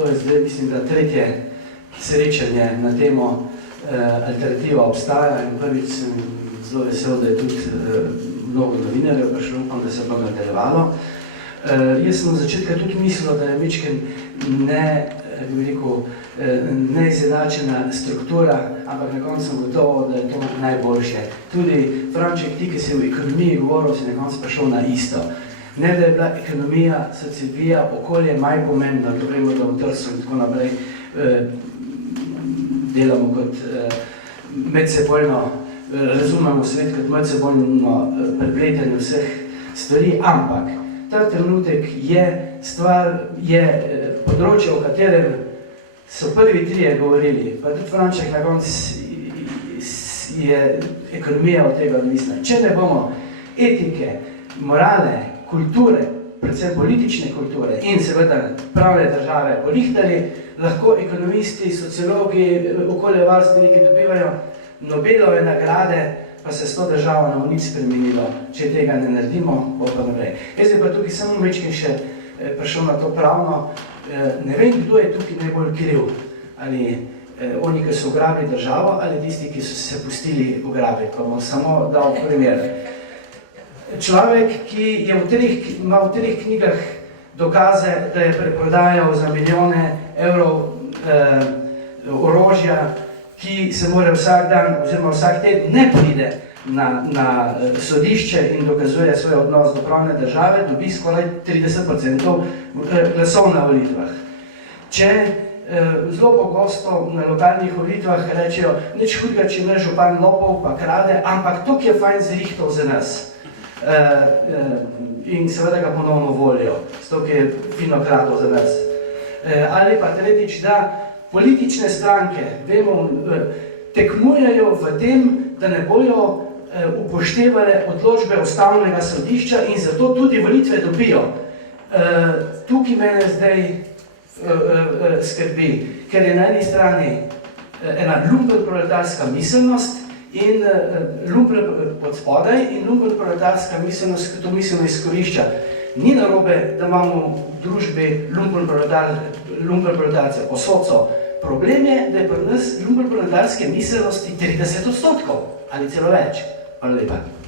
To je zdaj, mislim, da tretje srečanje na temo alternativa obstaja in prvič sem zelo vesel, da je tudi mnogo novinarjev prišlo, upam, da se bo nadaljevalo. Jaz sem v začetku tudi mislil, da je večkrat neizenačena struktura, ampak na koncu sem gotovo, da je to najboljše. Tudi Franček, ti, ki si v ekonomiji govoril, si na koncu prišel na isto. Ne, da je bila ekonomija, sociologija, okolje manj pomembno, to vemo, da v Trsu in tako naprej delamo kot medsebojno, razumemo svet kot medsebojno prepletanje vseh stvari, ampak ta trenutek je področje, o katerem so prvi trije govorili, pa tudi Franček na koncu je ekonomija od tega odvisna. Če ne bomo etike, morale, kulture, predvsem politične kulture in seveda pravne države porihtali, lahko ekonomisti, sociologi, okoljevarstveniki dobivajo Nobelove nagrade, pa se s to državo ne bo nič spremenilo, če tega ne naredimo, bo pa naprej. Jaz bi pa tukaj samo večkrat še prišel na to pravno. Ne vem, kdo je tukaj najbolj kriv. Ali oni, ki so ugrabili državo, ali tisti, ki so se pustili ugrabiti. Pa bom samo dal primer. Človek, ki ima v treh knjigah dokaze, da je preprodajal za milijone evrov orožja, ki se mora vsak dan oziroma vsak teden ne pride na sodišče in dokazuje svoj odnos do pravne države, dobi skoraj 30% glasov na volitvah. Če zelo pogosto na lokalnih volitvah rečejo, nič hudega, če ne župan lopov pa krade, ampak to je fajn zrihtal za nas. In seveda ga ponovno volijo, zato ki je fino kradel za nas. Ali pa tretjič, da politične stranke, vemo, tekmujejo v tem, da ne bojo upoštevale odločbe Ustavnega sodišča in zato tudi volitve dobijo. Tukaj mene zdaj skrbi, ker je na eni strani ena lumpenproletarska miselnost in lumpen pod spodaj in lumpenproletarska miselnost, ki to miselno izkorišča. Ni narobe, da imamo v družbi lumpenproletarce, posod so. Problem je, da je pri nas lumpenproletarske miselnosti 30% ali celo več. Hvala lepa.